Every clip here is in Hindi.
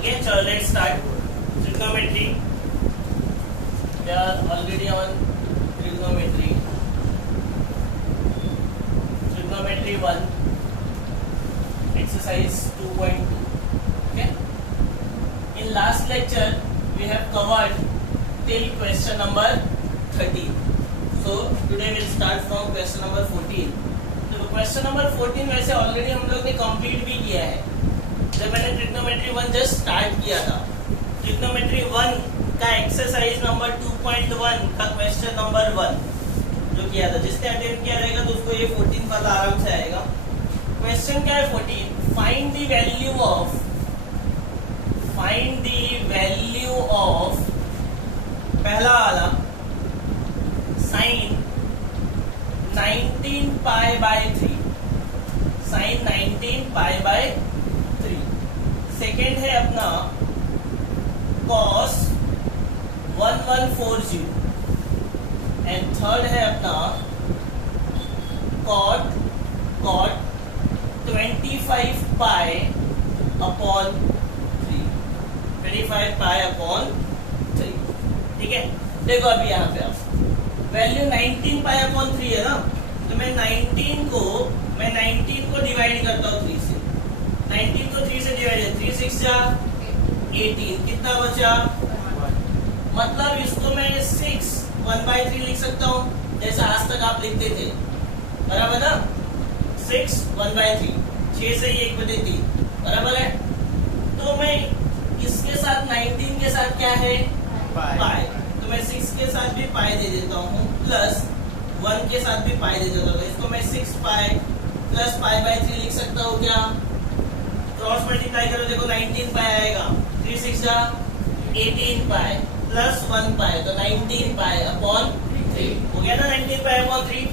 Okay, so let's start trigonometry. We are already on trigonometry. Trigonometry 1, exercise 2.2. Okay. In last lecture, we have covered till question number 13. So today we'll start from question number 14. तो क्वेश्चन नंबर 14 वैसे ऑलरेडी हम लोग ने कंप्लीट भी किया है जब मैंने ट्रिग्नोमेट्री 1 जस्ट स्टार्ट किया था। ट्रिग्नोमेट्री 1 का एक्सरसाइज नंबर 2.1 का क्वेश्चन नंबर 1 जो किया था, जिसने अटेम्प्ट किया रहेगा तो उसको ये 14 पता आराम से आएगा। क्वेश्चन क्या है 14, फाइंड द वैल्यू ऑफ पहला वाला sine 19 pi by 3, sine 19 pi by 3। Second है अपना कॉस 1140 एंड थर्ड है अपना cot 25 pi upon 3, 25 pi upon 3। ठीक है, देखो अभी यहाँ पे आप वैल्यू 19 पाई अपॉन 3 है ना, तो मैं 19 को डिवाइड करता हूँ 3 से। 19 को 3 से डिवाइड है, 3 6 जा 18, कितना बचा 1। मतलब इसको मैं 6 1/3 लिख सकता हूँ जैसा आज तक आप लिखते थे, बराबर ना। 6 1/3, 6 से ही 1/3 बराबर है। तो मैं इसके साथ 19 के साथ क्या है पाई, तो मैं 6 के साथ भी पाई दे देता हूँ प्लस 1 के साथ भी पाई दे देता हूँ। इसको मैं 6 पाई प्लस पाई बाय 3 लिख सकता हूँ क्या। क्रॉस मल्टीप्लाई करो, देखो 19 पाई आएगा, 3 6 जा 18 पाई प्लस 1 पाई, तो 19 पाई अपॉन 3 हो गया ना। 19 pi upon 3,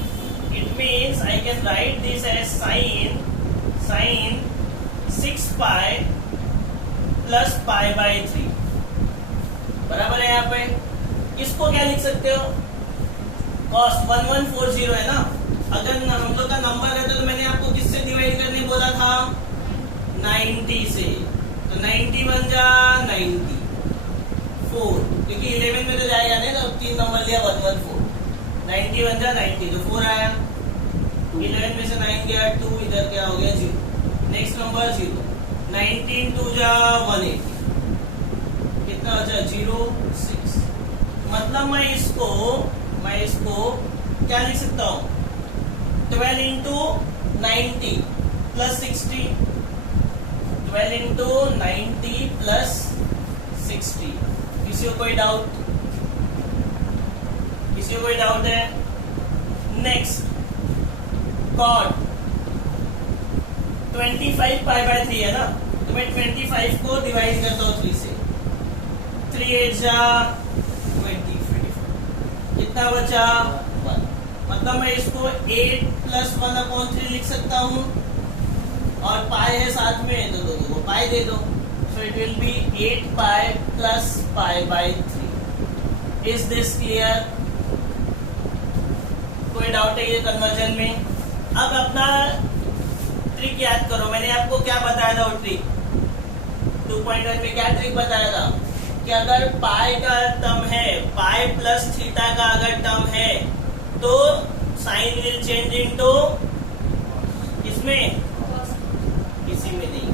it means I can write this as sine 6 pi plus pi by 3 बराबर है। यहाँ पे इसको क्या लिख सकते हो, कॉस 1140 है ना। अगर हम लोग का नंबर रहता तो मैंने आपको किससे डिवाइड करने बोला था, 90 से, तो 90 बन जा 94, क्योंकि 11 में तो जाएगा नहीं, तो 3 नंबर लिया 114, 90 बन जा 90, तो 4 आया। 11 में से 9 गया 2, इधर क्या हो गया 0, नेक्स्ट नंबर 0, 19 2 जा 180, कितना बचा 0 6। मतलब मैं इसको क्या लिख सकता हूँ, 12 इंटू 90 प्लस 60, 12 इंटू 90 प्लस 60। किसी को कोई डाउट है। नेक्स्ट कॉट 25 पाई बाय 3 है ना, तो मैं 25 को डिवाइड करता हूँ 3 से, 3 8 जा 20, कितना बचा 1। मतलब मैं इसको 8 प्लस 1 अपॉन 3 लिख सकता हूँ, और पाई है साथ में तो दोनों को पाई दे दो, सो it will B 8 pi plus pi by 3। Is this clear? कोई डाउट है ये कन्वर्जन में? अब अपना ट्रिक याद करो, मैंने आपको क्या बताया था वो ट्रिक 2.1 में, क्या ट्रिक बताया था कि अगर पाई का टर्म है, पाई प्लस थीटा का अगर टर्म है तो साइन विल चेंज इनटू इसमें किसी में नहीं,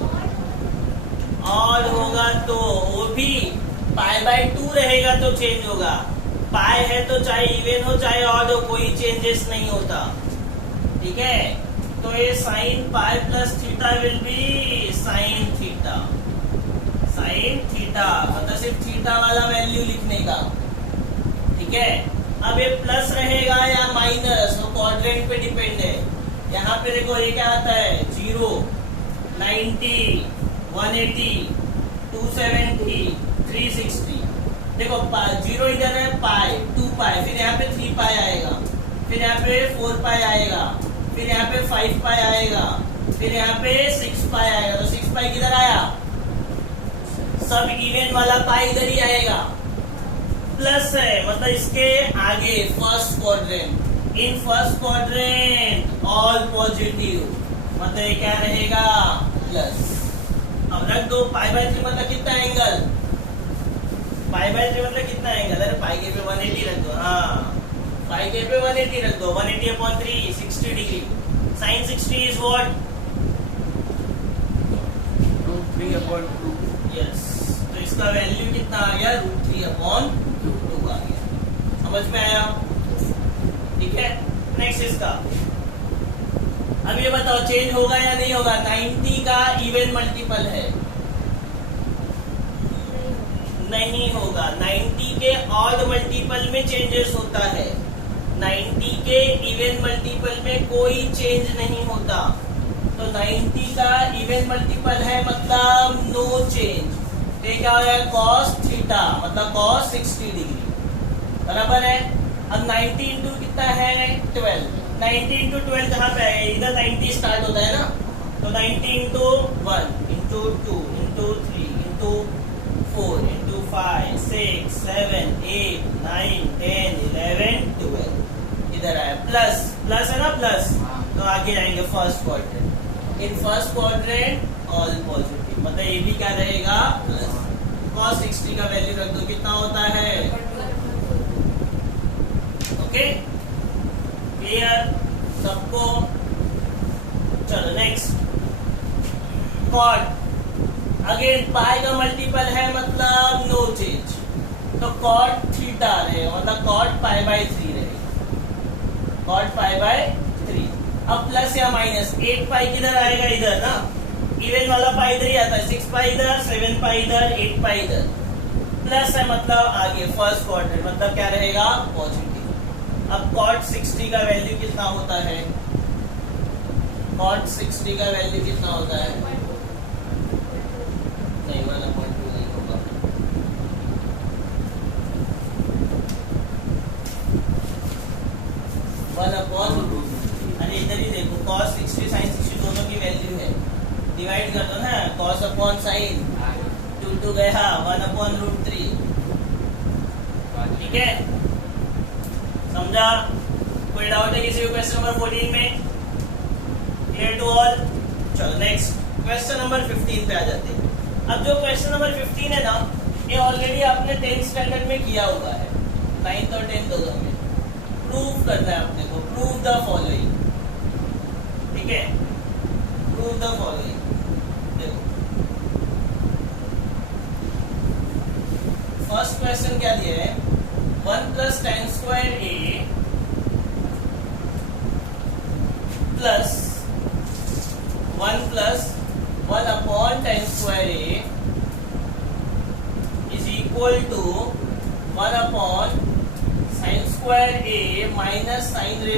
और होगा तो वो भी पाई बाय 2 रहेगा तो चेंज होगा। पाई है तो चाहे इवन हो चाहे ऑड हो, कोई चेंजेस नहीं होता। ठीक है, तो ये sine pi plus theta will be sine theta, मतलब सिर्फ थीटा वाला वैल्यू लिखने का। ठीक है, अब ये प्लस रहेगा या माइनस, वो क्वाड्रेंट पे डिपेंड है। यहाँ पे देखो ये क्या आता है 0 90 180 270 360। देखो 0 इधर है पाई 2 पाई, फिर यहाँ पे 3 पाई आएगा, फिर यहाँ पे 4 पाई आएगा, फिर यहाँ पे 5 पाई आएगा, फिर यहाँ पे 6 पाई आएगा। तो 6 पाई किधर आया, सब इवेंट वाला पाई इधर ही आएगा। प्लस है मतलब इसके आगे first quadrant, in first quadrant all positive, मतलब ये क्या रहेगा प्लस। अब रख दो π/3 मतलब कितना एंगल, π/3 मतलब कितना एंगल, अरे पाई के पे 180 रख दो, हाँ पाई के पे 180 रख दो, 180/3 60 degree, sin 60 is what, √3/2। Yes, तो इसका वैल्यू कितना आ गया, √3/2 आ गया। समझ में आया? ठीक है, नेक्स्ट इसका, अब ये बताओ चेंज होगा या नहीं होगा, 90 का इवन मल्टीपल है, नहीं होगा, 90 के ऑड मल्टीपल में चेंजेस होता है, 90 के इवन मल्टीपल में कोई चेंज नहीं होता, तो 90 का इवन मल्टीपल है मतलब नो चेंज, तो क्या हो जाएगा cos थीटा मतलब cos 60 डिग्री, बराबर है। अब 90 इंटू कितना है 12, 90 इंटू 12 कहाँ पे है, इधर 90 स्टार्ट होता है ना, तो 90 into 1 into 2 into 3 into 4 into 5 6 7 8 9 10 11 12, इधर आया प्लस, प्लस है ना प्लस, तो आगे जाएंगे first quadrant, in first quadrant all positive, मतलब ये भी क्या रहेगा प्लस, cos 60 का वैल्यू रख दो कितना होता है, ओके क्लियर सबको। चलो नेक्स्ट, कॉट, अगेन पाई का मल्टीपल है मतलब नो चेंज, तो कॉट थीटा रहेगा मतलब कॉट π/3 रहेगा, कॉट π/3। अब प्लस या माइनस, 8 पाई किधर आएगा, इधर ना, इवन वाला पाई इधर ही आता है, 6 पाई इधर 7 पाई इधर 8 पाई इधर, प्लस है मतलब आगे फर्स्ट क्वाड्रेंट मतलब क्या रहेगा पॉजिटिव। अब cot 60 का वैल्यू कितना होता है, cot 60 का वैल्यू कितना होता है, नहीं 1/2 नहीं होगा, अरे इधर ही देखो cos 60 sin 60 दोनों की वैल्यू है, डिवाइड कर दो ना, cos अपॉन sin 2 गया 1/√3, ठीक है समझा, कोई डाउट है किसी को क्वेश्चन नंबर 14 में, क्लियर टू ऑल। चलो नेक्स्ट क्वेश्चन नंबर 15 पे आ जाते हैं। अब जो क्वेश्चन नंबर 15 है ना, ये ऑलरेडी आपने 10th स्टैंडर्ड में किया हुआ है, 9th और 10th दोनों में, प्रूव करना है अपने को, प्रूव द फॉलोइंग, ठीक है, प्रूव द फॉलोइंग। देखो फर्स्ट क्वेश्चन क्या दिया है, 1 + tan² a plus 1 + 1/tan² a is equal to 1/sin² a minus sin⁴a,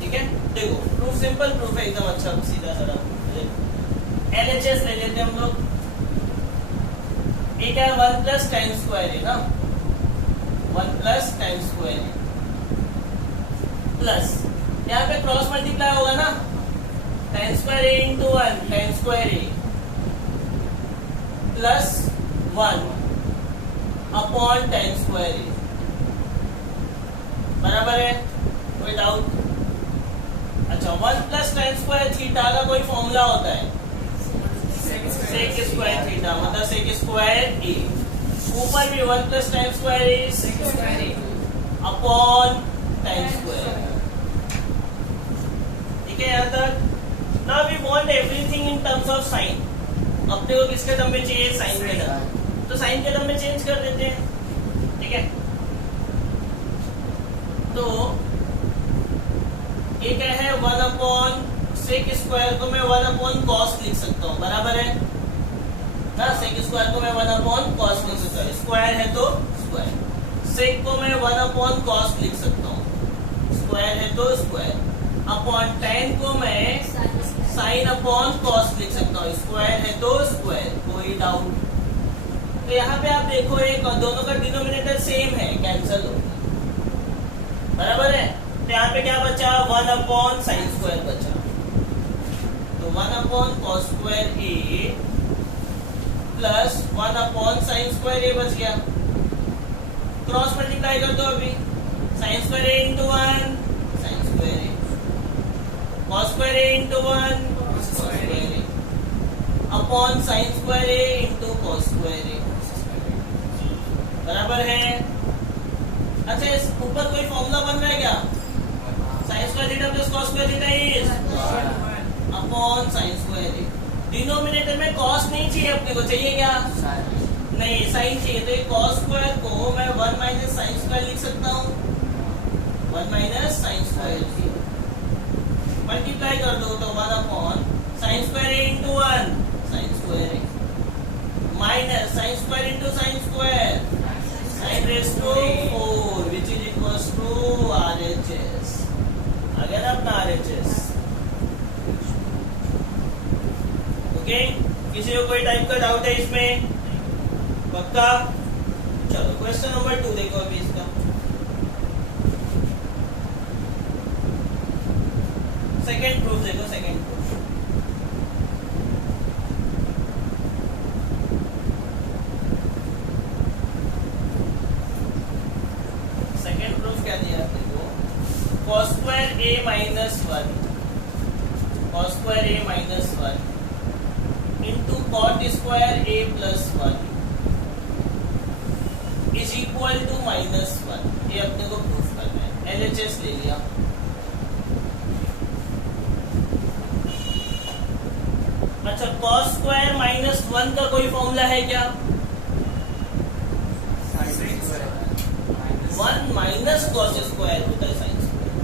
ठीक है। देखो प्रूफ सिंपल प्रूफ है एकदम, अच्छा सीधा साधा LHS ले लेते हैं हम लोग, एक है 1 + tan² a ना, 1 + tan² a प्लस यहाँ पे क्रॉस मल्टीप्लाई होगा ना, tan² a into 1 tan² a plus 1/tan² a, बराबर है, कोई डाउट? अच्छा 1 + tan² थीटा का कोई फॉर्मूला होता है, sec² थीटा मतलब sec² a, ऊपर भी 1 + tan² a sec² upon tan², ठीक है यहाँ तक। Now we want everything in terms of sine, अपने को किसके टर्म में चाहिए, साइन के टर्म, तो साइन के टर्म में चेंज कर देते हैं, ठीक है। तो ये क्या है 1/sec² को मैं 1/cos लिख सकता हूँ, बराबर है ना, sec² को मैं 1/cos लिख सकता हूँ, स्क्वायर है तो स्क्वायर, sec को मैं 1/cos लिख सकता हूँ, स्क्वायर है तो स्क्वायर, अपॉन tan को मैं sin/cos लिख सकता हूँ, स्क्वायर है तो स्क्वायर, कोई डाउट? तो यहाँ पे आप देखो एक दोनों का डिनोमिनेटर सेम है, कैंसिल हो गया, बराबर है, तो यहाँ पे क्या बचा 1/sin² बचा, तो 1/cos² a plus 1/sin² a बच गया, क्रॉस मल्टीप्लाई कर दो अभी, sin² a into 1 sin² a, cos² a into 1 upon sine square a into cos square a बराबर है। अच्छा इस ऊपर कोई फॉर्मूला बन रहा है क्या? Sign square theta plus cos square theta is upon sine square A. Denominator में कॉस नहीं चाहिए अपने को, चाहिए क्या? नहीं, साइन चाहिए। तो ये कॉस स्क्वायर को मैं 1 माइनस साइन स्क्वायर लिख सकता हूँ, 1 माइनस साइन स्क्वायर मल्टीप्लाई कर दो तो 1 upon sine square a into 1 sine square a minus sine square into sine square sine raise to 4 which is equals to RHS. आ गया ना अपना आरएचएस। ओके, किसी को कोई टाइप का डाउट है इसमें? पक्का? चलो क्वेश्चन नंबर 2 देखो अभी इसका। सेकेंड प्रूफ देखो, सेकेंड प्रूफ। सेकेंड प्रूफ क्या दिया है देखो, cos square a minus 1 cos square a minus 1 into cot square a plus 1 is equal to minus 1। ये अपने को प्रूफ करना है। एलएचएस ले लिया। अच्छा cos स्क्वायर माइनस 1 का कोई फॉर्मूला है क्या? 1 माइनस कॉस स्क्वायर होता है sine square.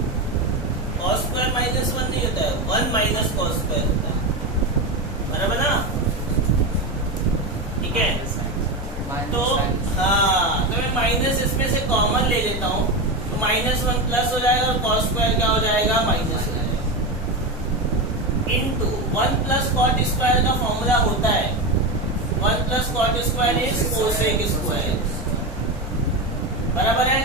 Cos square minus 1 नहीं होता है, 1 माइनस कॉस स्क्वायर होता है, बराबर ना? ठीक है, तो हाँ, तो मैं माइनस इसमें से कॉमन ले लेता हूँ, तो माइनस 1 प्लस हो जाएगा और कॉस स्क्वायर क्या हो जाएगा? माइनस हो जाएगा। इंटू 1 प्लस कॉट स्क्वायर का फॉर्मूला होता है 1 plus cot square is cosec square, बराबर है?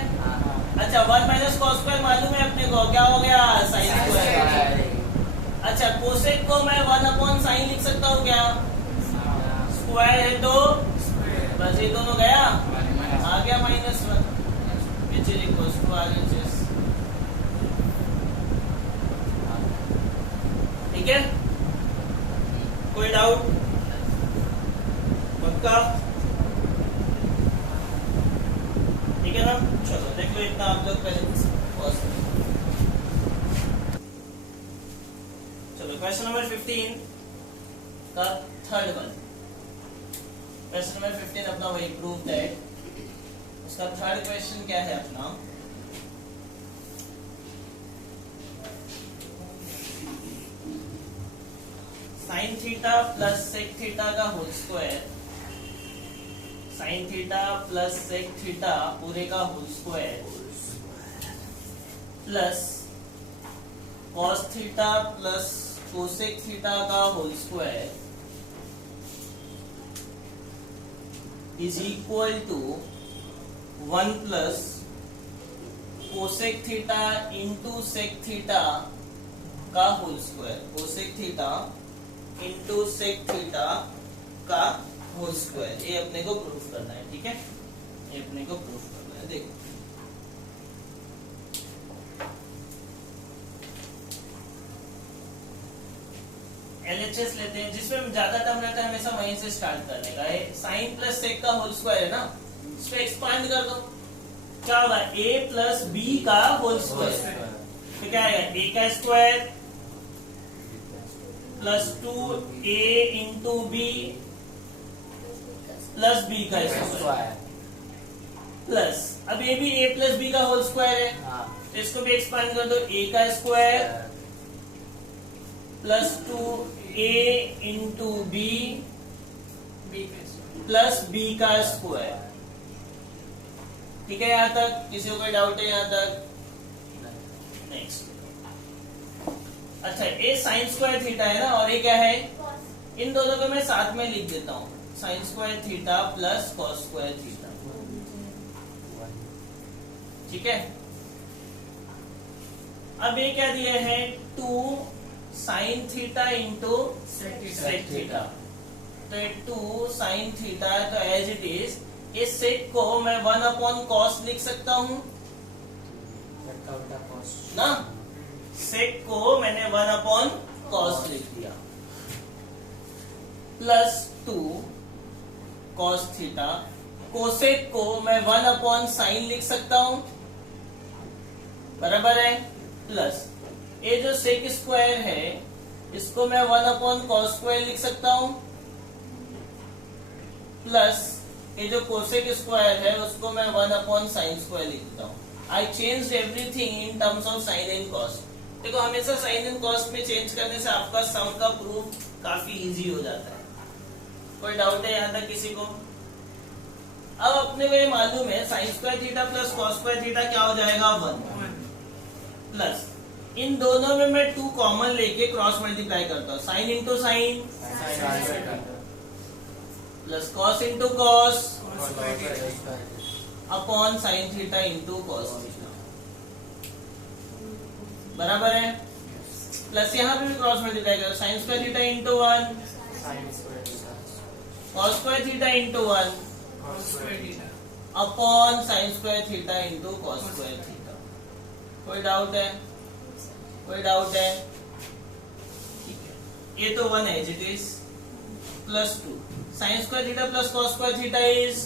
अच्छा 1 माइनस कॉस स्क्वायर मालूम है अपने को, क्या हो गया? Sine square. अच्छा कोसेक को मैं 1 अपॉन साइन लिख सकता हूँ क्या? स्क्वायर है तो बस ये दोनों गया, आ गया minus 1 which is equals to RHS. ठीक है, कोई डाउट? पक्का? ठीक है ना? चलो देख लो, इतना आप लोग पहले पॉज करो। चलो क्वेश्चन नंबर 15 का थर्ड वन। क्वेश्चन नंबर 15 अपना वही प्रूफ दैट, उसका थर्ड क्वेश्चन क्या है अपना? Sine theta plus sec theta का whole square, sine theta plus sec theta पूरे का whole square plus cos theta plus cosec theta का whole square is equal to 1 plus cosec theta into sec theta का whole square, cosec theta into sec theta का होल स्क्वायर। ये अपने को प्रूफ करना है। ठीक है, ये अपने को प्रूफ करना है। देखो एलएचएस लेते हैं, जिसमें ज्यादा टर्म रहता है हमेशा वहीं से स्टार्ट करने का। साइन प्लस सेक का होल स्क्वायर है ना, इस पे एक्सपांड कर दो, क्या होगा? a प्लस बी का होल स्क्वायर। तो क्या आएगा? a का square plus 2a into B plus B का स्क्वायर प्लस, अब ये भी a प्लस बी का होल स्क्वायर है, तो इसको भी एक्सपांड कर दो, a का square plus 2a into B plus B का स्क्वायर। ठीक है, यहां तक किसी को कोई डाउट है? यहां तक नेक्स्ट। अच्छा ये साइन स्क्वायर थीटा है ना, और ये क्या है? इन दोनों को मैं साथ में लिख देता हूँ, sine square theta plus cos square theta. ठीक है, अब ये क्या दिया है? 2 sine theta into sec theta, तो ये 2 साइन थीटा है, तो एज इट इज इस सेक को मैं 1 अपॉन कॉस लिख सकता हूं ना, सेक को मैंने 1 अपॉन कॉस लिख दिया। प्लस 2 कॉस थीटा, कोसेक को मैं 1 अपॉन साइन लिख सकता हूं, बराबर है, प्लस ये जो सेक स्क्वायर है इसको मैं 1 अपॉन कॉस स्क्वायर लिख सकता हूं, प्लस ये जो कोसेक स्क्वायर है उसको मैं 1 अपॉन साइन स्क्वायर लिखता हूं. I change everything in terms of sign and cos. देखो हमेशा साइन एंड कॉस में चेंज करने से आपका सम का प्रूफ काफी इजी हो जाता है. कोई डाउट है यहाँ तक किसी को? अब अपने को ये मालूम है sign square theta plus cos square theta क्या हो जाएगा 1, प्लस इन दोनों में मैं 2 कॉमन लेके क्रॉस मल्टीप्लाई करता हूँ, sine into sine plus cos into cos upon sine theta into cos theta, बराबर है, प्लस यहाँ पे भी क्रॉस मल्टीप्लाई करो, sine square theta into 1 cos square theta into 1 upon sine square theta into cos square theta. कोई डाउट है? कोई डाउट है? ठीक है, ये तो 1 as it is, plus 2 sine square theta plus cos square theta is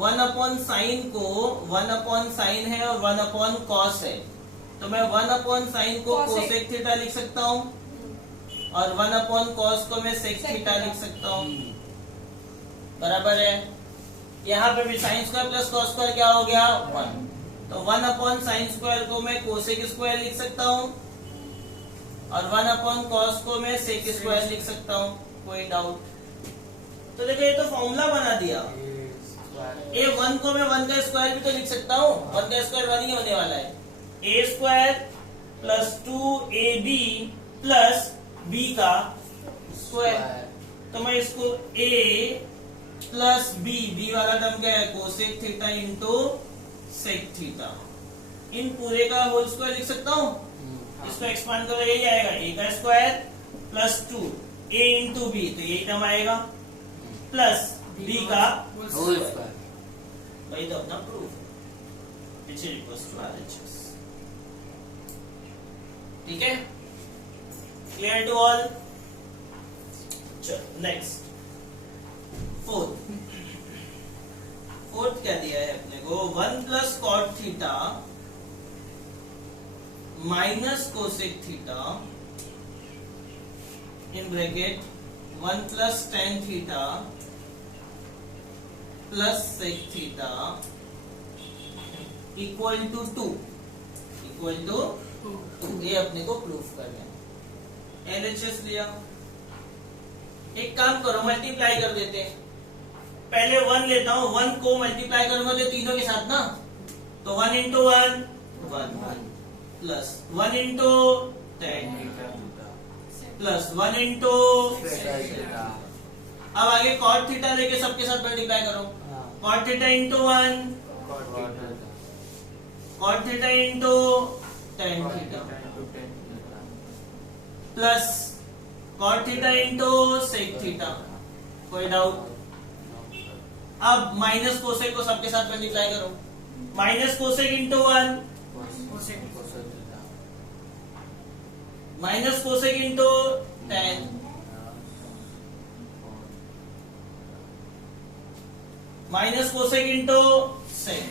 1 upon sign को 1 अपॉन साइन है और 1 अपॉन कॉस है, तो मैं 1 अपॉन साइन को कोसेक थीटा लिख सकता हूँ और 1 अपॉन कॉस को मैं सेक थीटा लिख सकता हूँ, बराबर है. यहाँ पे भी sine square plus cos square क्या हो गया 1, तो 1 अपॉन साइन स्क्वायर को मैं कोसेक स्क्वायर लिख सकता हूँ और 1 अपॉन कॉस को मैं सेक स्क्वायर लिख सकता हूँ. कोई डाउट? तो देखो ये तो फॉर्मूला बना दिया. ए 1 को मैं 1 का स्क्वायर भी तो लिख सकता हूँ, 1 का स्क्वायर 1 ही होने वाला है, a square plus 2ab plus B का स्क्वायर, तो मैं इसको a प्लस बी वाला टर्म क्या है cosec theta into sec theta, इन पूरे का होल स्क्वायर लिख सकता हूँ. इसको एक्सपांड करो यही आएगा, a का square plus 2a into B, तो यही टर्म आएगा, प्लस b का होल स्क्वायर. वही तो अपना proof, which is equals to RHS. ठीक है, क्लियर टू ऑल? चलो नेक्स्ट, फोर्थ क्या दिया है अपने को, 1 plus cot theta minus cosec theta in bracket 1 plus tan theta plus sec theta equal to 2, ये अपने को प्रूफ करना है. LHS लिया, एक काम करो मल्टीप्लाई कर देते हैं. पहले 1 लेता हूं, 1 को मल्टीप्लाई करूंगा तो तीनों के साथ ना, तो 1 into 1 plus 1 into 10 plus 1 into, अब आगे कॉट थीटा लेके सबके साथ मल्टीप्लाई करो, cot theta into 1 cot theta into tan theta plus cot theta into sec theta. कोई डाउट? अब माइनस कोसेक को सबके साथ मल्टीप्लाई करो, minus cosec into 1 minus cosec into 10 minus cosec into sec.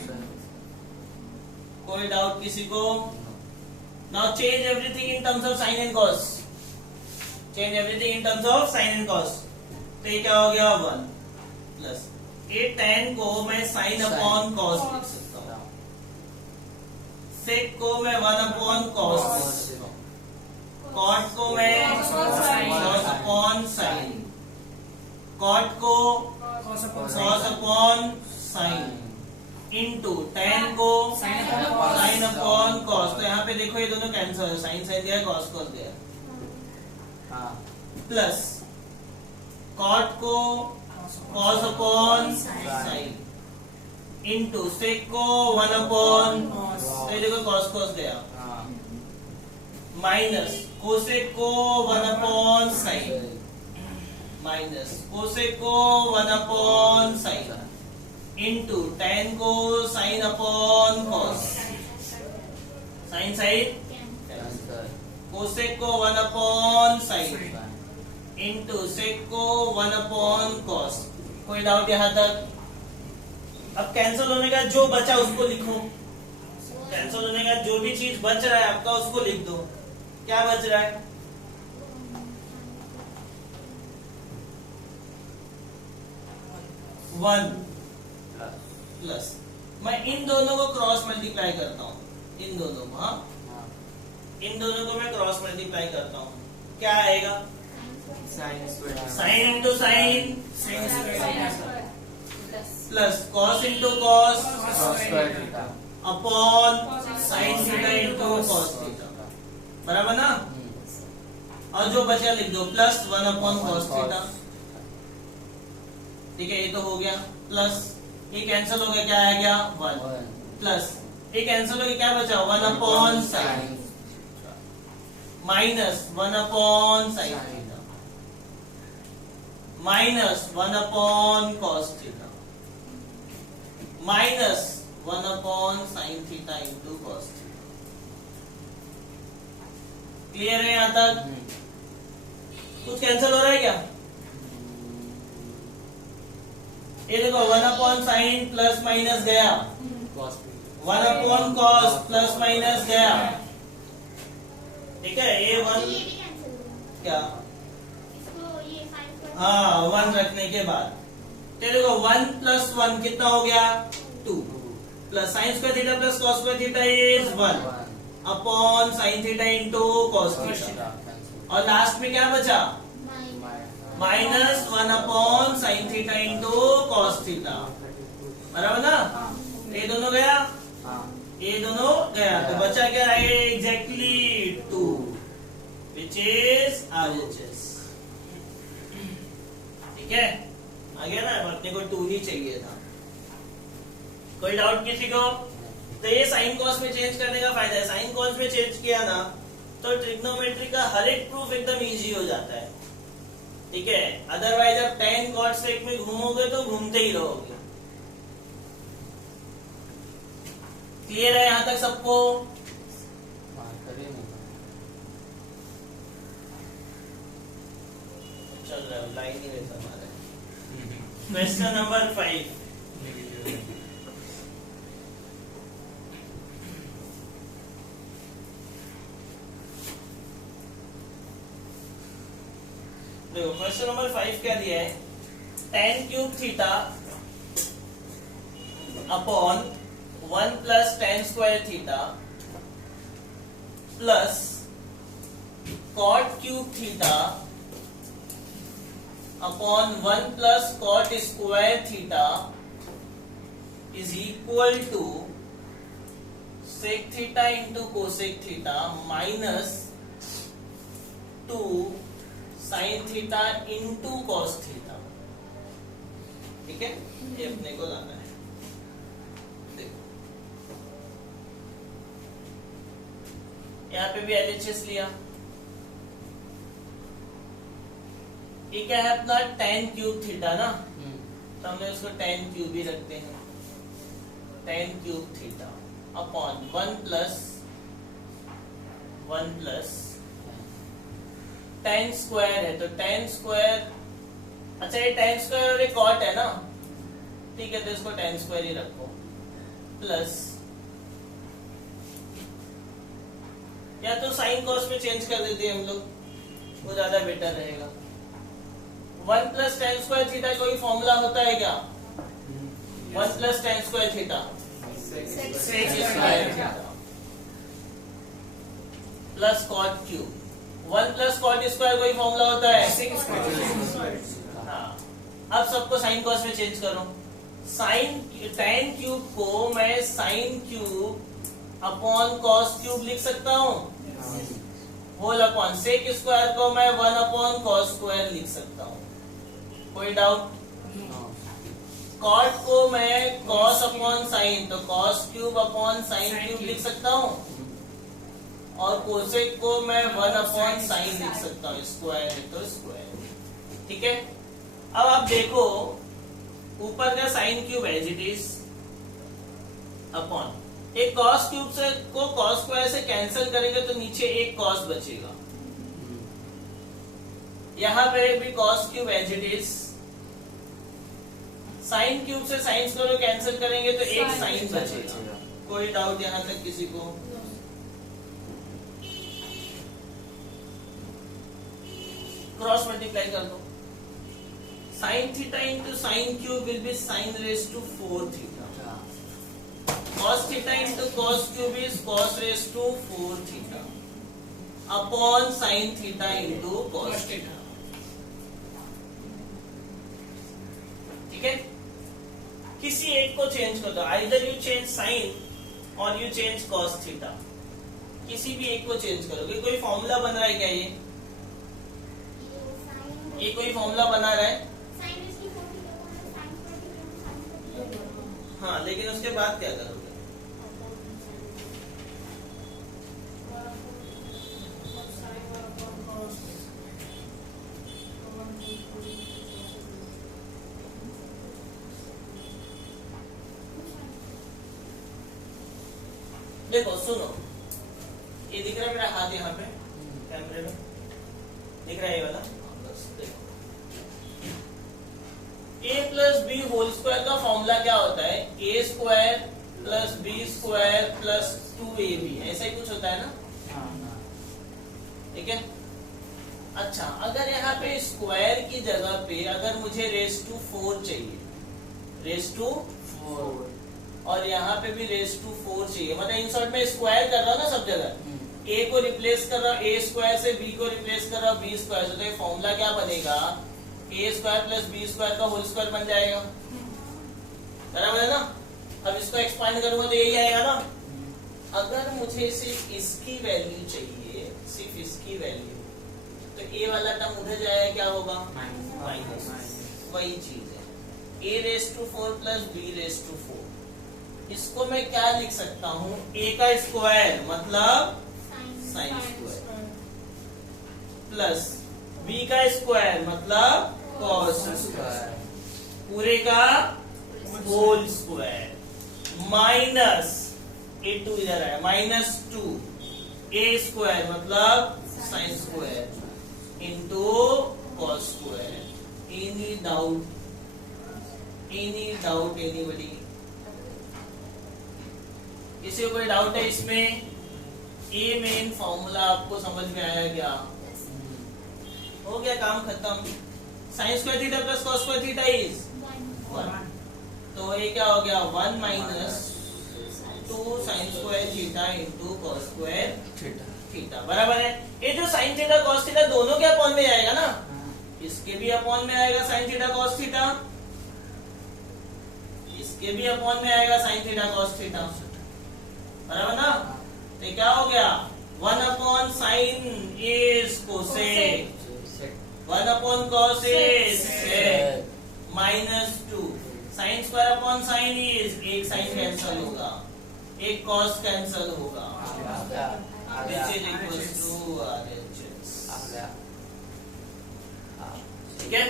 कोई डाउट किसी को? Now change everything in terms of sign and cos, change everything in terms of sign and cos. तो ये क्या हो गया 1 प्लस ये tan को मैं साइन अपॉन कॉस लिख सकता हूँ, सेक को मैं 1 अपॉन कॉस लिख सकता हूँ, कॉट को मैं कॉस अपॉन साइन, कॉट को cos upon sine into tan को साइन अपॉन कॉस. तो यहाँ पे देखो ये दोनों कैंसिल है, साइन साइन दिया कॉस कॉस दिया, प्लस कॉट को cos upon sine into sec को 1 अपॉन, तो ये देखो कॉस कॉस गया, माइनस कोसेक को 1 अपॉन साइन माइनस कोसेक को 1 अपॉन साइन इंटू tan को sine upon cos, sine sine cosec को 1 अपॉन साइन इंटू सेक को 1 अपॉन कॉस। कोई डाउट यहाँ तक? अब कैंसिल होने का जो बचा उसको लिखो। कैंसिल होने का जो भी चीज बच रहा है आपका उसको लिख दो। क्या बच रहा है? वन प्लस, मैं इन दोनों को क्रॉस मल्टीप्लाई करता हूँ, इन दोनों को, हाँ इन दोनों को मैं क्रॉस मल्टीप्लाई करता हूँ, क्या आएगा? Sign into sine plus cos into cos upon sine theta into cos theta, बराबर ना? और जो बचा लिख दो प्लस 1 अपॉन कॉस थीटा। ठीक है, ये तो हो गया। प्लस ये कैंसिल हो गया, क्या आ गया? 1 प्लस ये कैंसिल हो गया, क्या बचा? 1 upon sine minus 1 upon sine theta minus 1 upon cos theta minus 1 upon sine theta into cos theta. Clear है यहां तक? कुछ कैंसिल हो रहा है क्या? ये देखो 1 अपॉन साइन प्लस माइनस गया, 1 अपॉन कॉस प्लस माइनस गया। ठीक है, ये 1 क्या? हाँ 1 रखने के बाद तो देखो 1 प्लस 1 कितना हो गया? 2 plus sign square theta plus cos square theta is 1 upon sine theta into cos theta. और लास्ट में क्या बचा? Minus 1 upon sine theta into cos theta, बराबर ना? ये दोनों गया, ये दोनों गया, तो बचा क्या? Exactly 2 which is RHS। ठीक है, आ गया ना? अपने को 2 ही चाहिए था। कोई डाउट किसी को? तो ये साइन कॉस में चेंज करने का फायदा है। साइन कॉस में चेंज किया ना तो ट्रिग्नोमेट्री का हर एक प्रूफ एकदम इजी हो जाता है। ठीक है, अदरवाइज आप tan cot sec में घूमोगे तो घूमते ही रहोगे। क्लियर है यहां तक सबको? चल रहा है, लाइन ही वैसा हमारा। Question number 5। देखो क्वेश्चन नंबर 5 क्या दिया है? tan cube theta upon 1 plus tan square theta plus cot cube theta upon 1 plus cot square theta is equal to sec theta into cosec theta minus 2 sine theta into cos theta. ठीक है, ये अपने को लाना है। देखो यहाँ पे भी LHS लिया। ये क्या है अपना? tan क्यूब थीटा ना, तो हमने उसको tan क्यूब ही रखते हैं। tan cube theta upon 1 plus tan square है, तो tan स्क्वायर, अच्छा ये tan स्क्वायर और ये cot है ना, ठीक है, तो इसको tan स्क्वायर ही रखो प्लस, या तो साइन कॉस में चेंज कर देते हैं हम लोग, वो ज्यादा बेटर रहेगा। 1 प्लस tan स्क्वायर थीटा कोई फॉर्मूला होता है क्या? 1 plus tan square theta sec square theta plus cot cube. 1 plus cot square कोई फॉर्मूला होता है? हाँ, अब सबको साइन कॉस में चेंज करो। साइन tan क्यूब को मैं sine cube upon cos cube लिख सकता हूँ, होल अपॉन सेक स्क्वायर को मैं 1 अपॉन कॉस स्क्वायर लिख सकता हूँ। कोई डाउट? कॉट को मैं कॉस अपॉन साइन, तो cos cube upon sine cube लिख सकता हूँ, और कोसेक को मैं 1 अपॉन साइन लिख सकता हूँ, स्क्वायर है तो स्क्वायर। ठीक है, अब आप देखो ऊपर का sine cube as it is upon एक कॉस क्यूब से को कॉस स्क्वायर से कैंसिल करेंगे तो नीचे एक कॉस बचेगा, यहाँ पे भी cos cube as it is, sine cube से साइन स्क्वायर कैंसिल करेंगे तो एक साइन बचेगा। कोई डाउट यहाँ तक किसी को? क्रॉस मल्टीप्लाई कर दो, sine theta into sine cube will be sine raise to 4 theta, cos theta into cos cube is cos raise to 4 theta upon sine theta into cos theta. ठीक है, किसी एक को चेंज कर दो, आइदर यू चेंज साइन और यू चेंज cos थीटा, किसी भी एक को चेंज करोगे। कोई फॉर्मूला बन रहा है क्या? ये कोई फॉर्मूला बना रहा है? हाँ, लेकिन उसके बाद क्या करोगे? देखो सुनो, ये दिख रहा है मेरा हाथ यहाँ पे कैमरे में, दिख रहा है ये वाला? बस देखो, a plus B whole square का फॉर्मूला क्या होता है? a square plus B square plus 2ab, ऐसा ही कुछ होता है ना? ठीक है। अच्छा, अगर यहाँ पे स्क्वायर की जगह पे अगर मुझे रेस टू 4 चाहिए, रेस टू 4, और यहाँ पे भी रेस टू 4 चाहिए, मतलब इन शॉर्ट में स्क्वायर कर रहा हूँ ना सब जगह, a को रिप्लेस कर रहा हूँ a स्क्वायर से, b को रिप्लेस कर रहा हूँ b स्क्वायर से, तो ये फॉर्मूला क्या बनेगा? a square plus b square का होल स्क्वायर बन जाएगा, बराबर है ना? अब इसको एक्सपांड करूंगा तो यही आएगा ना। अगर मुझे सिर्फ इसकी वैल्यू चाहिए, सिर्फ इसकी वैल्यू, तो a वाला टर्म उधर जाएगा, क्या होगा? माइनस। वही चीज है, a raise to 4 plus b raise to 4। इसको मैं क्या लिख सकता हूँ? a का स्क्वायर मतलब साइन स्क्वायर प्लस b का स्क्वायर मतलब कॉस स्क्वायर, पूरे का होल स्क्वायर माइनस a2 इधर है माइनस 2 a स्क्वायर मतलब sign square into cos square. Any doubt? Anybody? किसी को कोई डाउट है इसमें? ए मेन फॉर्मूला आपको समझ में आया क्या? हो गया, काम खत्म। Sign square theta plus cos square theta is 1, तो ये क्या हो गया? 1 minus 2 sine square theta into cos square theta, बराबर है। ये जो साइन थीटा कॉस थीटा दोनों के अपॉन में आएगा ना, इसके भी अपॉन में आएगा साइन थीटा कॉस थीटा, इसके भी अपॉन में आएगा साइन थीटा कॉस थीटा, बराबर ना? तो क्या हो गया? 1 upon sine is cosec, 1 upon cos is sec, minus 2 sine square upon sine is, एक साइन कैंसल होगा, एक कॉस कैंसल होगा, this is equals to RHS। ठीक है,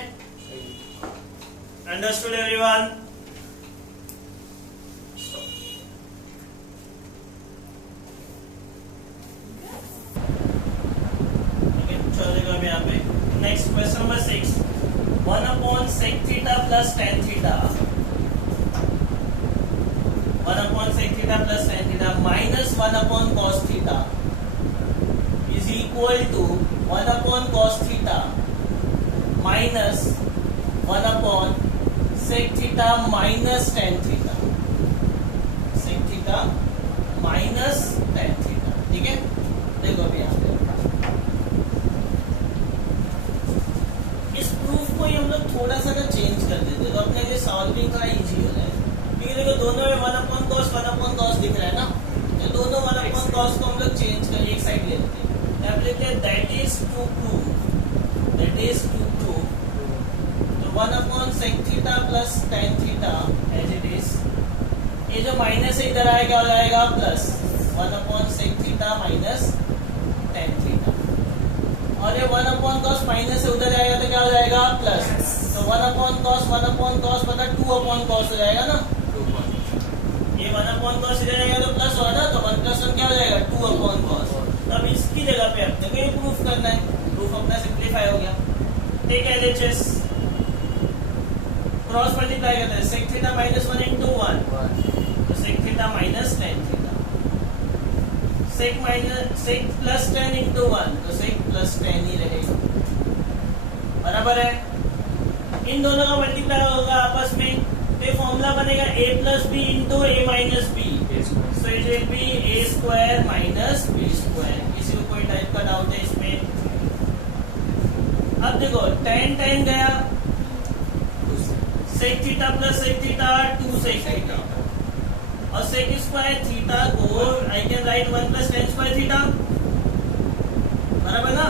अंडरस्टूड एवरीवन? यहाँ पे next question number 6, 1 upon sec theta plus tan theta, 1 upon sec theta plus tan theta minus 1 upon cos theta is equal to 1 upon cos theta minus 1 upon sec theta minus tan theta, sec theta minus tan theta. ठीक है, देखो अभी यहाँ पे इस प्रूफ को ही हम लोग थोड़ा सा ना चेंज कर देते तो अपने लिए सॉल्विंग थोड़ा इजी हो जाए। ठीक है, देखो दोनों में 1 अपॉन कॉस दिख रहा है ना, तो दोनों 1 अपॉन कॉस को हम लोग चेंज कर एक साइड ले लेते हैं। यहाँ पे लिखते हैं दैट इज टू प्रूव, तो 1 upon sec theta plus tan theta as it is, ये जो माइनस है इधर आएगा और आएगा plus 1 upon sec theta minus tan theta, और ये 1 अपॉन कॉस माइनस से उधर जाएगा तो क्या हो जाएगा? प्लस, तो 1 अपॉन कॉस मतलब 2 अपॉन कॉस हो जाएगा ना, ये 1 अपॉन कॉस इधर जाएगा तो प्लस होगा ना, तो 1 प्लस 1 क्या हो जाएगा? 2 अपॉन कॉस। अब इसकी जगह पे अपने को ये प्रूफ करना है, प्रूफ अपना सिंप्लीफाई हो गया। टेक एलएचएस, क्रॉस मल्टीप्लाई करते हैं, सेक थीटा माइनस 1 इंटू 1, तो sec theta minus tan theta, sec plus 10 into 1, तो सेक प्लस 10 ही रहेगा, बराबर है। इन दोनों का मल्टीप्लाई होगा आपस में, तो ये फॉर्मूला बनेगा a plus B into A minus B, so it will be A square minus B square. किसी को कोई टाइप का डाउट है इसमें? अब देखो tan tan गया, sec theta plus sec theta 2 sec theta, और सेक स्क्वायर थीटा को I can write 1 plus tan square theta, बराबर ना,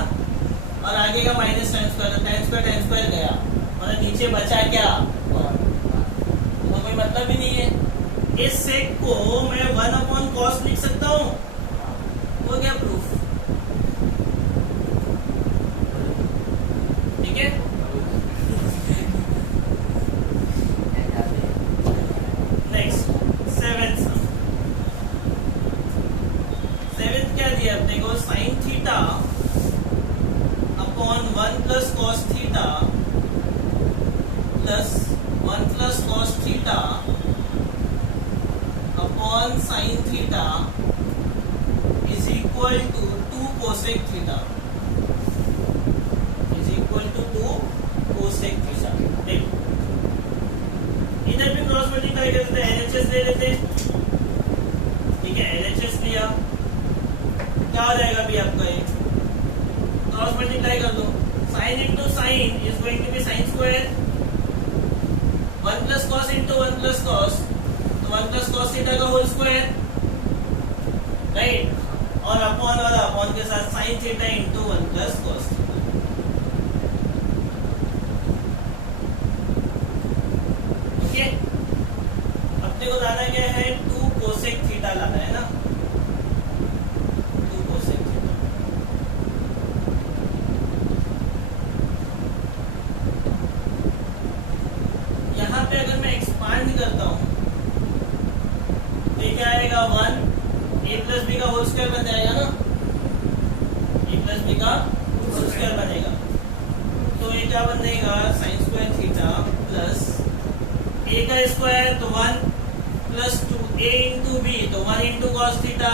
और आगे का माइनस tan स्क्वायर गया, मतलब नीचे बचा क्या, तो कोई मतलब ही नहीं है। इस सेक को मैं 1 अपॉन कॉस लिख सकता हूँ, हो गया प्रूफ, ठीक है। नेक्स्ट सेवेंथ क्या दिया अपने को, sine theta upon 1 plus cos theta plus 1 plus cos theta upon sine theta is equal to 2 cosec theta, is equal to 2 cosec theta. देखो इधर भी क्रॉस मल्टीप्लाई कर देते हैं, एलएचएस ले लेते हैं, ठीक है, एलएचएस लिया, क्या हो जाएगा अभी आपका ये, क्रॉस मल्टीप्लाई कर दो, sine into sine is going to be sine square, 1 plus cos into 1 plus cos, तो 1 प्लस कॉस थीटा का होल स्क्वायर, राइट, और अपॉन वाला अपॉन के साथ sine theta into 1 plus cos theta. Okay, अपने को लाना क्या है, 2 कोसेक थीटा लाना है ना, 2 कोसेक थीटा। यहाँ पे अगर मैं एक्सपांड करता हूँ तो ये क्या आएगा, 1 a प्लस बी का होल स्क्वायर बन जाएगा ना, a प्लस बी का होल स्क्वायर बनेगा, तो ये क्या बनेगा, sign square theta plus a का स्क्वायर तो 1 प्लस 2a इंटू बी, तो 1 into cos theta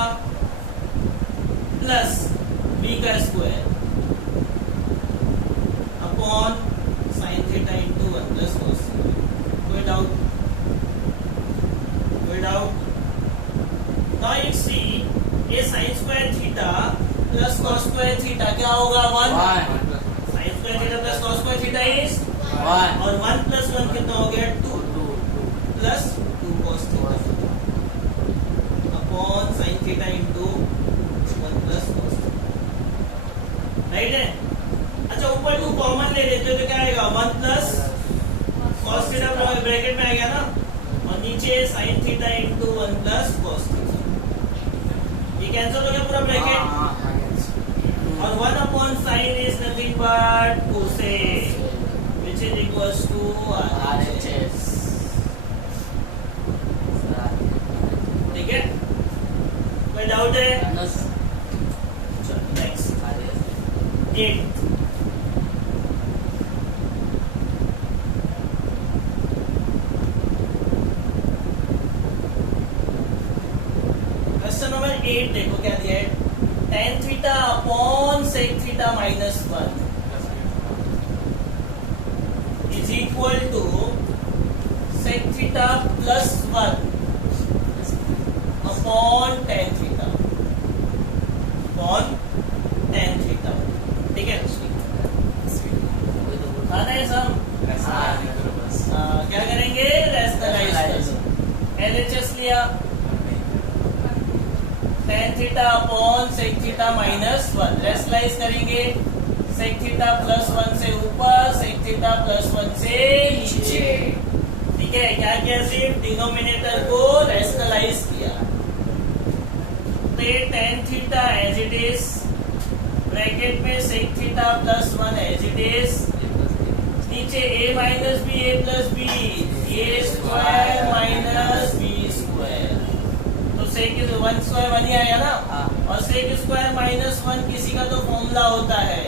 plus b का square upon sine theta into 1 plus cos theta. कोई डाउट? नाउ यू सी ये sign square theta plus cos square theta क्या होगा, 1, sine square theta plus cos square theta is 1, और 1 प्लस 1 कितना हो गया, 2 plus 2 cos theta upon sine theta into 1 plus cos theta, right है। अच्छा ऊपर 2 कॉमन ले लेते हो तो क्या आएगा, 1 प्लस कॉस थीटा ब्रैकेट में आ गया ना, और नीचे sine theta into 1 plus cos theta, ये कैंसिल हो गया पूरा ब्रैकेट, और 1 upon sine is nothing but cosec which is equals to RHS, ठीक है। कोई डाउट है? नेक्स्ट 8 8 देखो क्या दिया है, tan theta upon sec theta minus 1 is equal to sec theta plus 1 upon tan theta upon tan theta, ठीक है। आता है सब? क्या करेंगे, रेशनलाइज, एलएचएस लिया, tan theta upon sec theta minus 1, rationalise करेंगे, सेक थीटा प्लस 1 से ऊपर, सेक थीटा प्लस 1 से नीचे, ठीक है। क्या किया, सिर्फ डिनोमिनेटर को रेशनलाइज किया, तो ये tan theta as it is, bracket में sec theta plus 1 as it is, नीचे a minus b a plus B, A square minus B square, sec 1 square 1 ही आया ना, और सेक स्क्वायर माइनस 1 किसी का तो फॉर्मूला होता है,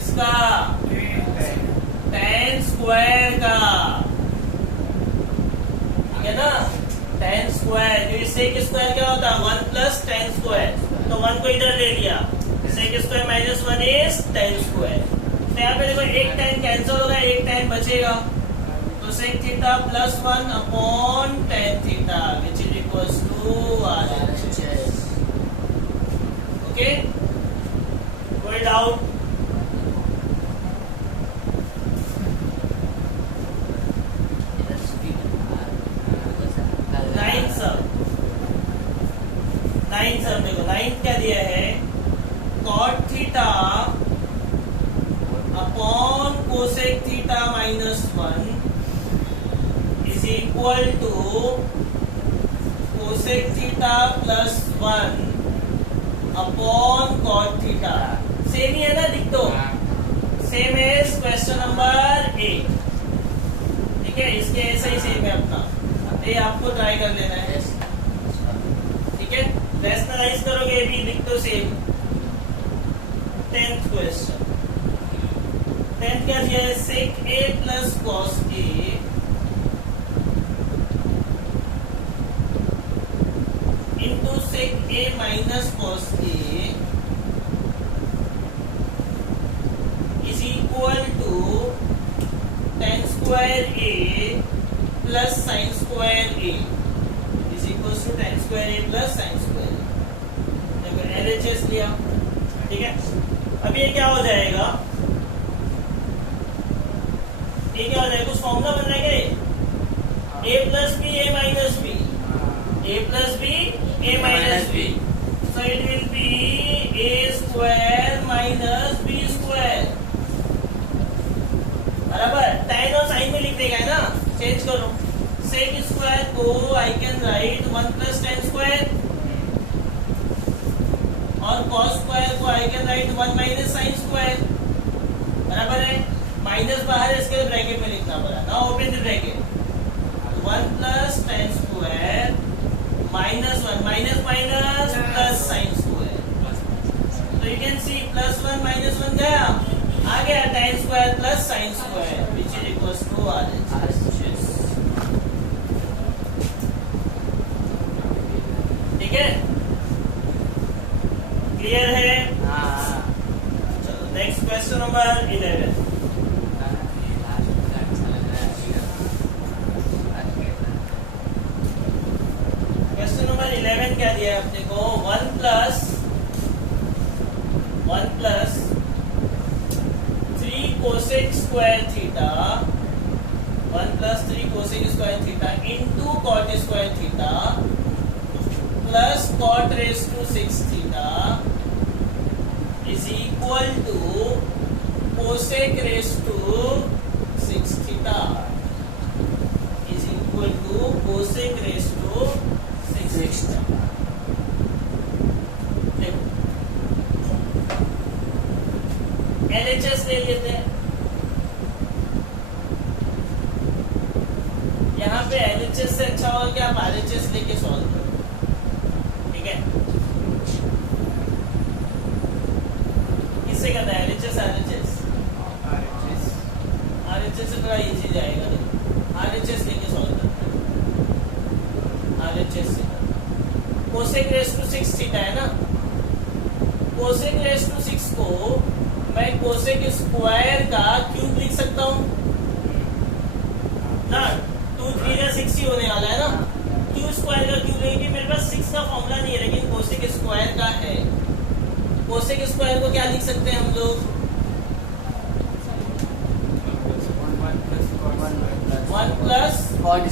किसका? tan स्क्वायर का, ठीक है ना? tan स्क्वायर, sec स्क्वायर क्या होता है? 1 प्लस tan स्क्वायर, तो 1 को इधर ले लिया, sec square minus 1 is tan square. तो यहाँ पे देखो एक tan कैंसिल होगा, एक tan बचेगा, तो sec theta plus 1 upon tan theta which is equals to RHS। Okay, कोई डाउट? नाइन सब देखो, नाइन क्या दिया है? cot theta upon cosec theta minus 1 is equal to cosec theta plus 1 upon cot theta. Same ही है ना? लिख दो, सेम एज क्वेश्चन नंबर 8, ठीक है? इसके ऐसा ही सेम है अपना, ये आपको ट्राई कर लेना है, ठीक है? रैशनलाइज करोगे भी, लिख दो सेम। 10th क्वेश्चन, 10th क्या दिया है? sec a plus cos a into sec a minus cos a is equal to tan square a plus sin square a is equal to tan square a plus sin square. देखो LHS लिया, ठीक है? अब ये क्या हो जाएगा? ये क्या हो जाएगा? कुछ फॉर्मूला बन रहा है क्या? a plus B A minus B, a plus B A minus B, so it will be a square minus B square, बराबर? tan और sin में लिख देगा है ना? चेंज करो, sec स्क्वायर को I can write 1 plus tan square और cos स्क्वायर को I can write 1 minus sin square, बराबर है? माइनस बाहर है, इसके लिए ब्रैकेट में लिखना पड़ा। Now open the bracket, 1 plus tan square minus 1 minus minus plus sin square, तो you can see plus 1 minus 1 गया, आ गया tan square plus sin square which is equals to RHS, ठीक है? क्लियर है? चलो next question number 11। Question number 11 क्या दिया है अपने को? 1 plus 3 cosec square theta, 1 plus 3 cosec square theta into cot square theta plus cot raise to 6 theta is equal to cosec raise to 6 theta is equal to cosec raise to 6 theta. देखो LHS ले लेते हैं, यहाँ पे LHS से अच्छा होगा कि आप RHS लेके सॉल्व करो, ठीक है? किससे करना है? LHS RHS से थोड़ा इजी जाएगा, RHS लेके सॉल्व करना है, RHS से। कोसेक रेज टू 6 थीटा है ना, कोसेक रेज टू 6 को मैं कोसेक स्क्वायर का क्यूब लिख सकता हूँ ना, 2 3 या 6 ही होने वाला है ना, क्यू स्क्वायर का क्यूब लेंगे, मेरे पास 6 का फॉर्मूला नहीं है लेकिन कोसेक स्क्वायर का है। कोसेक स्क्वायर को क्या लिख सकते हैं हम लोग? 1 plus cot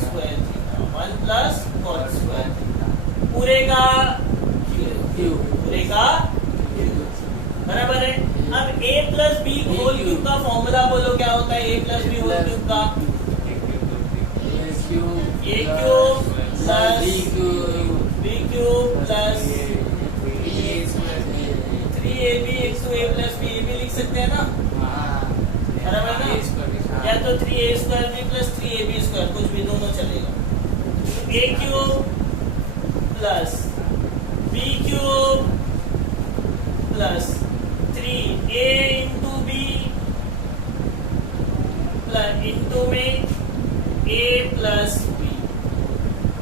square theta, 1 plus cot square theta, पूरे का क्यूब, पूरे का बराबर है। अब a plus B whole cube का फॉर्मूला बोलो क्या होता है? a plus B whole cube का a cube plus b cube plus 3ab into a plus b, ये भी लिख सकते हैं ना, बराबर ना? या तो 3a square b plus 3ab square, कुछ भी दोनों चलेगा। a cube plus b cube plus 3 a into B plus into में a प्लस बी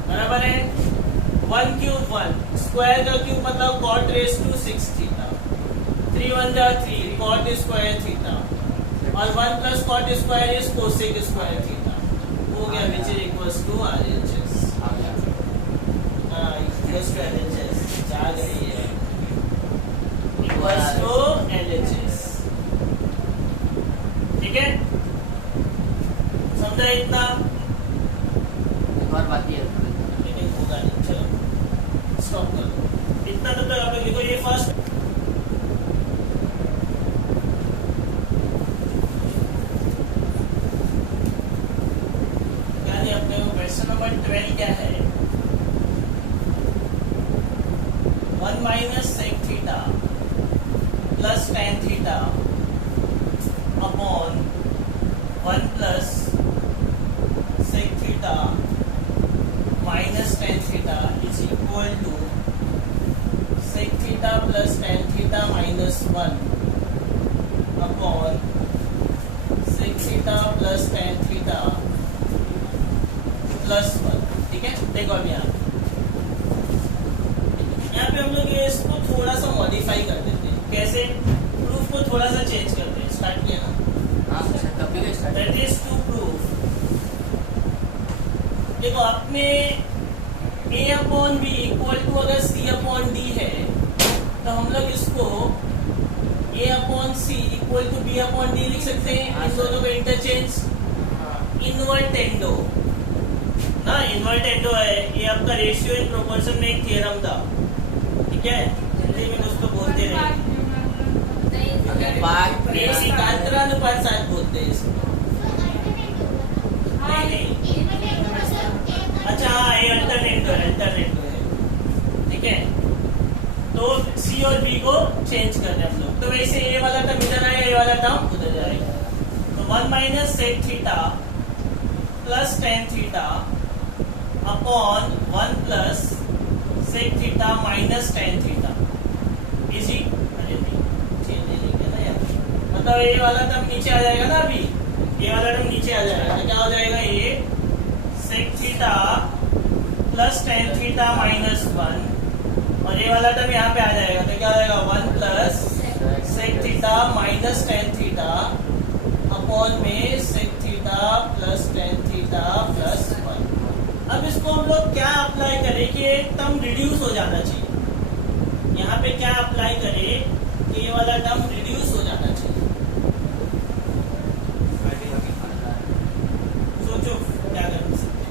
बराबर है 1 क्यूब 1 स्क्वायर का क्यूब मतलब कॉट रेस टू 6 थीटा 3 1 जा 3 कॉट स्क्वायर थीटा और 1 plus cot square is cosec square theta हो गया which is equals to RHS equals to LHS जा गई है इक्वल्स टू LHS ठीक है समझा इतना एक और बात ये लेकिन होगा नहीं चलो स्टॉप कर दो इतना तब तक आप लोग लिखो ये फर्स्ट यानी अपने क्वेश्चन नंबर 12 क्या है 1 minus sec theta plus tan theta upon 1 plus sec theta minus tan theta is equal to sec theta plus tan theta minus 1 upon sec theta plus tan theta plus 1 ठीक है देखो अब यहाँ पे हम लोग ये इसको थोड़ा सा मॉडिफाई कर देते हैं कैसे प्रूफ को थोड़ा सा चेंज करते हैं स्टार्ट किया ना हाँ कभी का start that is to proof देखो आपने a upon b equal to अगर c अपॉन डी है तो हम लोग इसको a upon c equal to b upon d लिख सकते हैं इन दोनों का इंटरचेंज इनवर्टेंडो ना इनवर्टेंडो है ये आपका रेशियो इन प्रोपोर्शन में एक थ्योरम था ठीक है हिंदी में उसको बोलते रहे ये एकांतरानुपात साथ बोलते हैं इसको नहीं अच्छा हाँ ये अल्टरनेटो है ठीक है तो सी और बी को चेंज कर रहे हैं हम लोग तो वैसे ये वाला टर्म इधर आएगा ये वाला टर्म उधर जाएगा तो 1 minus sec theta plus tan theta upon 1 plus sec theta minus tan theta easy अरे नहीं ना यार मतलब ये वाला टर्म नीचे आ जाएगा ना अभी ये वाला टर्म नीचे आ जाएगा तो क्या हो जाएगा ये sec theta plus tan theta minus 1 और ये वाला टर्म यहाँ पे आ जाएगा तो क्या हो जाएगा 1 plus sec theta minus tan theta upon में sec theta plus tan theta plus 1 अब इसको हम लोग क्या अप्लाई करें कि एक टर्म रिड्यूस हो जाना चाहिए यहाँ पे क्या अप्लाई करें कि ये वाला टर्म रिड्यूस हो जाना चाहिए सोचो क्या कर सकते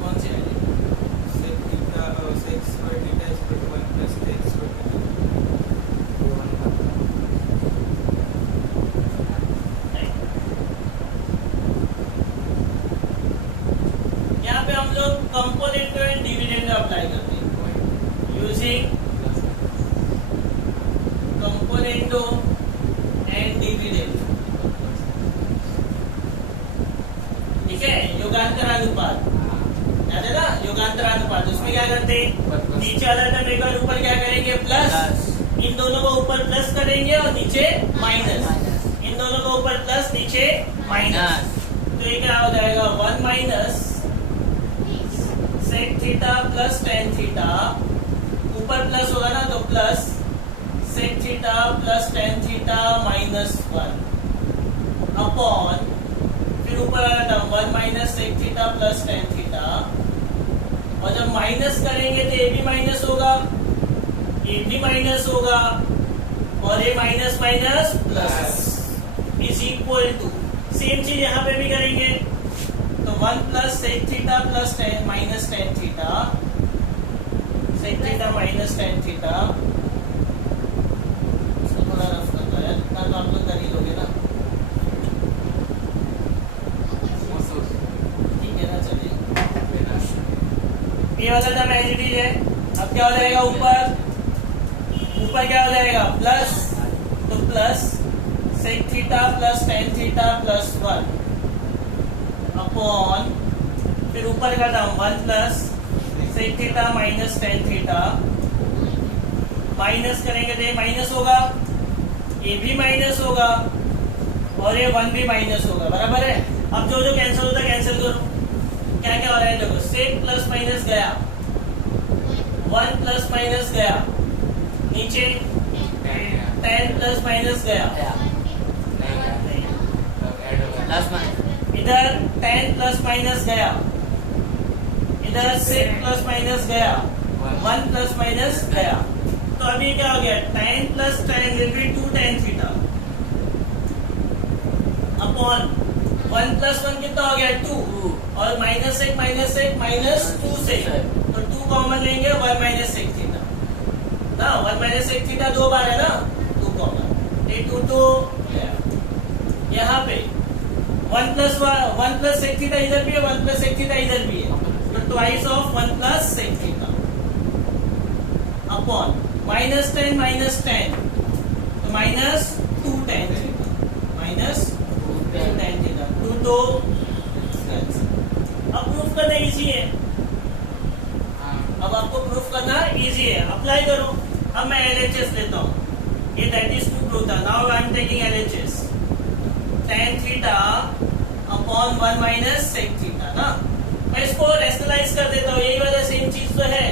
कौन सी यहाँ पे हम लोग कंपोनेंट एंड डिविडेंड अप्लाई करते हैं यूजिंग कंपोनेंटो एंड डिविडेंड ठीक है योगांतरानुपात याद है ना योगांतरानुपात उसमें क्या करते हैं नीचे वाला टर्म एक बार ऊपर क्या करेंगे प्लस इन दोनों को ऊपर प्लस करेंगे और नीचे माइनस इन दोनों को ऊपर प्लस नीचे माइनस तो ये क्या हो जाएगा 1 minus sec theta plus tan theta ऊपर प्लस होगा ना तो plus sec theta plus tan theta minus 1 upon फिर ऊपर वाला term 1 minus sec theta plus tan theta और जब माइनस करेंगे तो ये भी माइनस होगा ये भी माइनस होगा और ये minus minus plus is equal to same चीज यहाँ पे भी करेंगे तो 1 plus sec theta plus minus tan theta sec theta minus tan theta इसको थोड़ा रफ कर दो यार इतना तो आप लोग कर ही लोगे ना ठीक है ना चलिए ये वाला टर्म एज इट इज है अब क्या हो जाएगा ऊपर क्या हो जाएगा प्लस तो plus sec theta plus tan theta plus 1 upon फिर ऊपर का term 1 plus sec theta minus tan theta minus करेंगे तो ये माइनस होगा, ये भी माइनस होगा और ये 1 भी माइनस होगा, बराबर है। अब जो जो कैंसिल होता है कैंसिल करो। क्या क्या हो रहा है देखो, सेक प्लस माइनस गया, 1 प्लस माइनस गया, नीचे 10 प्लस माइनस गया, प्लस माइनस इधर 10 प्लस माइनस गया, इधर 6 प्लस माइनस गया, 1 प्लस माइनस गया। तो अभी क्या हो गया, 10 plus 10 will be 2 tan theta upon 1 plus 1 कितना हो गया 2 और माइनस एक माइनस 2 से, तो 2 कॉमन लेंगे, 1 माइनस एक थीटा ना, 1 माइनस एक थीटा 2 बार है ना, 2 कॉमन, ये 2 तो यहाँ पे 1 प्लस एक थीटा इधर भी है, 1 प्लस एक थीटा इधर भी है, तो ट्वाइस ऑफ 1 प्लस एक थीटा अपॉन माइनस 10 तो minus 2 tan theta, minus 2 tan theta, 2 तो अब प्रूफ करना इजी है, अब आपको प्रूफ करना इजी है, अप्लाई करो। अब मैं LHS लेता हूँ, ये दैट इज टू प्रूफ था, now I am taking LHS, tan theta upon 1 minus sec theta ना, मैं इसको रेशनलाइज कर देता हूँ, यही वाला सेम चीज तो है,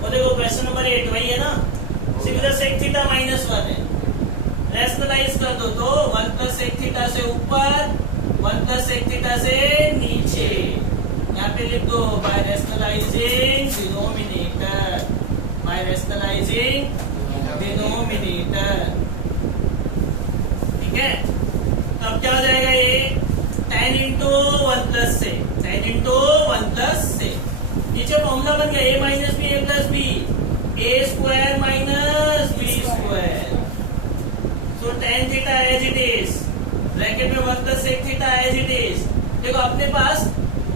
वो देखो क्वेश्चन नंबर 8 वही है ना, सिर्फ sec थीटा माइनस 1 है, रेशनलाइज कर दो तो 1 प्लस sec थीटा से ऊपर, 1 प्लस sec थीटा से नीचे, यहाँ पे लिख दो by rationalising denominator, by rationalising denominator, ठीक है। तो अब क्या हो जाएगा, ये 10 इंटू 1 प्लस से, 10 इंटू 1 प्लस से, नीचे फॉर्मूला बन गया a minus b a plus B, A square minus B square, so tan theta as it is, bracket में 1 plus sec theta as it is. देखो अपने पास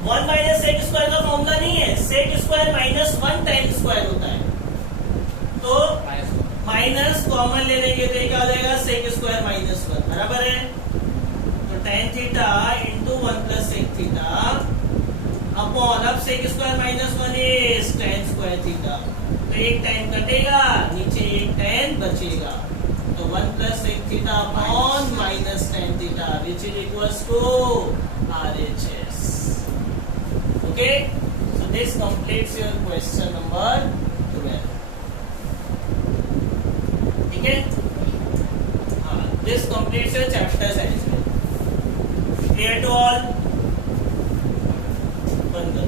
1 माइनस sec स्क्वायर का फॉर्मूला नहीं है, sec square minus 1 tan square होता है, तो माइनस कॉमन ले लेंगे तो क्या हो जाएगा, sec स्क्वायर माइनस 1, बराबर है। तो tan theta into 1 plus sec theta upon, अब sec square minus 1 is tan square theta, तो एक tan कटेगा, नीचे एक tan बचेगा, तो 1 plus sec theta upon minus tan theta which is equals to RHS। Okay, so this completes your question number 12, ठीक है। This completes your chapter size, clear to all, बंद करो।